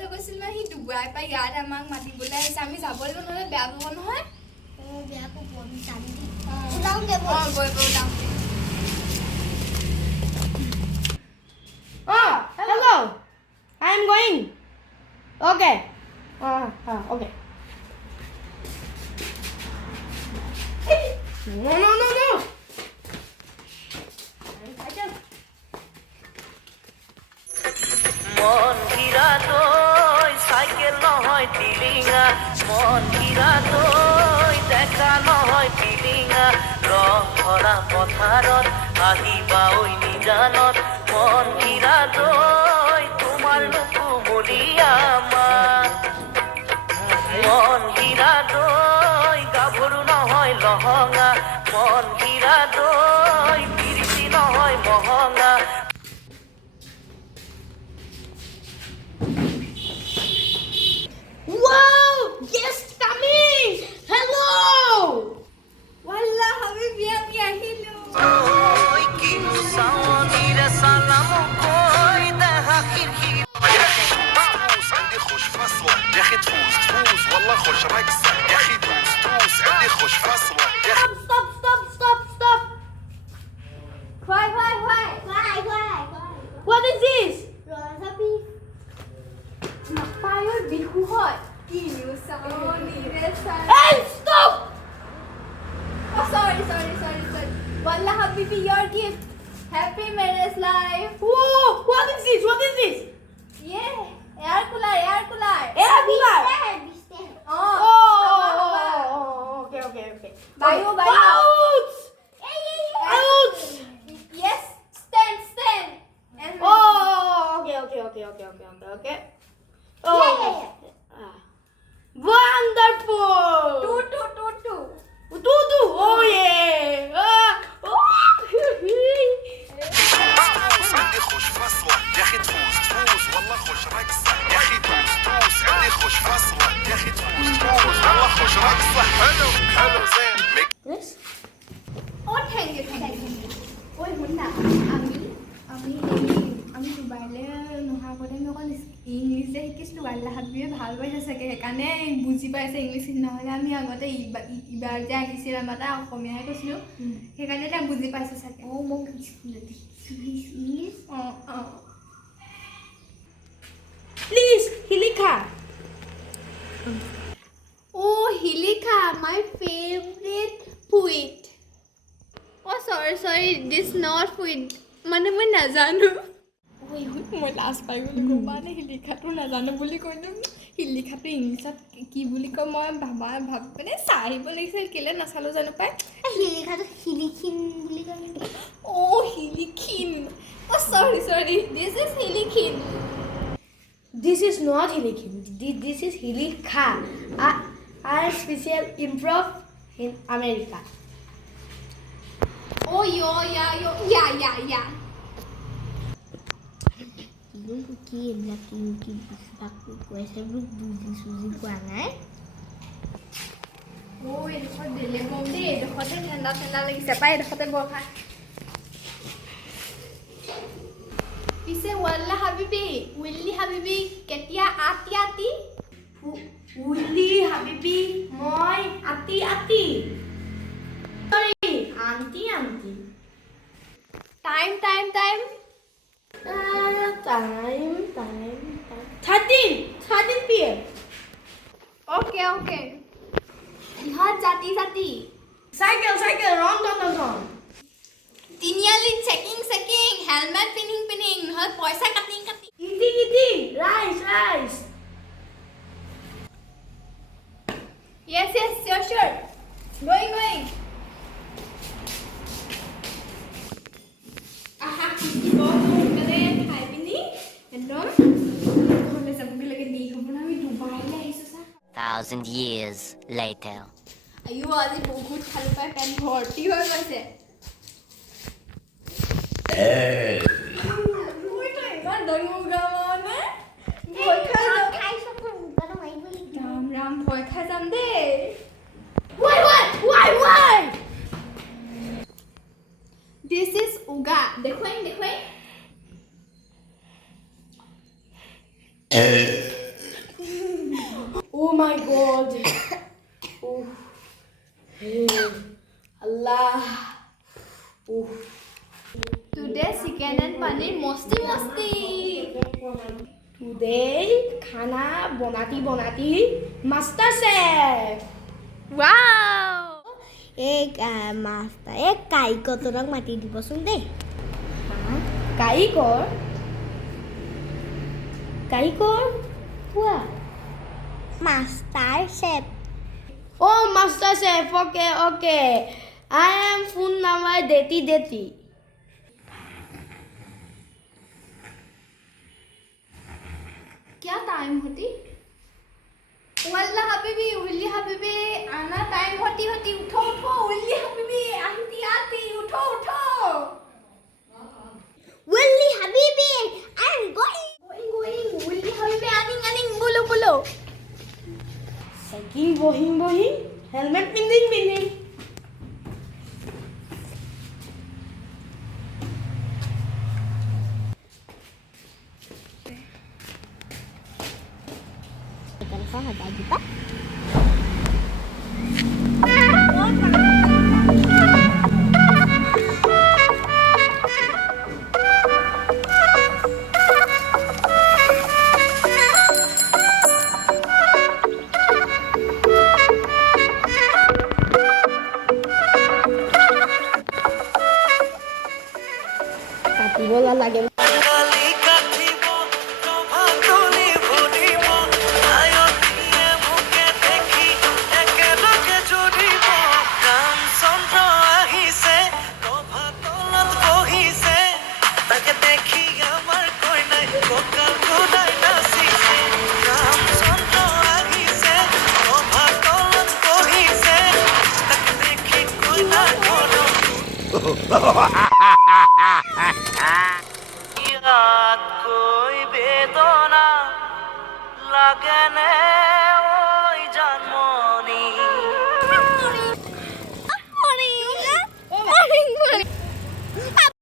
কথা কৈছিল না সি ডুবাই পাই ইয়াত আমাক মাতিবলৈ আহিছে আমি যাব লাগিব নহ'লে বেয়া পাব নহয় বেয়া পাব আমি যাম ওলাও দেব গৈ ওলাম Hello. I am going. Okay. Okay. No. মন ঘিরা দই সাইকেল নহয় টিলিঙা মন ঘিরা দই দেখা নহয় টিলিঙা রং ভরা পথাৰত আহিবা ঐ নিজানত মন ঘিৰা দই তোমাৰ নুকুমলীয়া মান মন ঘিৰা দই গাভৰু নহয় লহঙা মন ঘিৰা দই পিৰিতি নহয় মহঙা Wow! Guest coming! Hello! Wallah Habibi আমি আহিলো ওই কি মুসাওনিরে সালাম কই দেখা খিরখি دوس عندي خوش فصلة يا اخي تفوز والله خوش رقصة يا اخي دوس عندي خوش فصلة يا اخي Stop! Why What is this? ৰজাবি নাপায়ৰ Bihu হয় কি চাওনিৰে চাই Hey, stop! Oh, sorry. Wallah Habibi, your gift. Happy marriage life. Whoa! What is this? Yeah, air cooler. Air cooler. বিস্তে Oh, okay. Bayo. Ouch! Ouch! Yes, stand. And Okay. Oh. Ah. Wonderful! two. Tudo! Oh yeah! دوس عندي خوش فصلة يا اخي تفوز والله خوش رقصة يا اخي دوس عندي خوش فصلة يا اخي تفوز والله خوش رقصة حلو زين Yes? Oh, thank you. Oi, Hunna, আমি ডুবাইলে নোহোৱা আগতে আমি অকল English যে শিকিছিলোঁ Wallah Habibi ভাল পাইছে চাগে সেইকাৰণে বুজি পাইছে ইংলিছ নহ'লে আমি আগতে ইবাৰ যে আহিছিল আমাৰ তাই অসমীয়াহে কৈছিলোঁ সেইকাৰণে তাই বুজি পাইছে চাগে মোক English Please, Hilika. Oh, Hilika, my favorite food. Oh, sorry, this not food. মানে মই নাজানো মই লাষ্ট পাই গ'লো ক'বা নে শিলিখাটো নাজানো বুলি কৈ দিম শিলিখাটো ইংলিছত কি বুলি কয় মই মানে চাই আহিব লাগিছিল কেলৈ নাচালোঁ জানো পাই শিলিখাটো শিলিখিন বুলি কয় নেকি Oh, Hilikin. Oh, sorry. This is Hilikin. This is not Hilikin. This is Hilika. I special improv in America. Oh, yeah. কি এইবিলাক কি কৈছে বুজি চুজি পোৱা নাই Oh, এইডোখৰত বেলেগ কম দেই এইডোখৰতে ঠাণ্ডা লাগিছে পাই এইডোখৰতে বহা পিছে Wallah Habibi কেতিয়া আতি Uli Habibi, moi ati. Sorry, auntie. Time. Time. 13 p.m. Okay. ইহঁত জাতি Cycle, run. তিনিআলিত চেকিং হেলমেট পিন্ধিং নহ'লে পইচা কাটি Eating, rice. Yes, sure. Going. Aha, সোনকালে খাই পিনি একদম ঘৰলৈ যাবগৈ লাগে দেৰি হ'ব ন আমি ডুবাইলৈ আহিছোঁ চা 1,000 years later আয়ো আজি বহুত খালোঁ পাই পেট ভৰ্তি হৈ গৈছে মইতো ইমান ডঙা মানে ভয় খাই যাম ৰাম ভয় খাই যাম দেই Why? This is uga. দেখুৱাই my god. Oof. Hey, Allah. Oof. Today chicken and paneer mosti mosti. Today खाना बनाती master chef. Wow. एक मास्टर एक काईको তোরক মাতি দিবচোন দেই কাৰিকৰ কোৱা master chef Oh, master chef. Okay. I am phone number deti. क्या टाइम होती वल्ला हबीबी उल्ली हबीबी आना टाइम होती उठो उल्ली हबीबी आती उठो Wallah Habibi I'm going उल्ली Habibi आनिंग बोलो Checking bohing helmet pinning Kau ada juga bola লাগে কালি কাটিব তোমা তুলি ভুলিব আয়তিয়ে মুখে দেখি একেলগে জুৰিব কাম চন্দ্ৰ আহিছে কভা তলত বহিছে তাকে দেখি আমাৰ কইনাই কঁকাল ঘূৰাই নাচিছে কাম চন্দ্ৰ আহিছে কভা তলত বহিছে তাকে দেখি কইনাৰ মনত ইয়াত কৈ বেদনা লাগেনে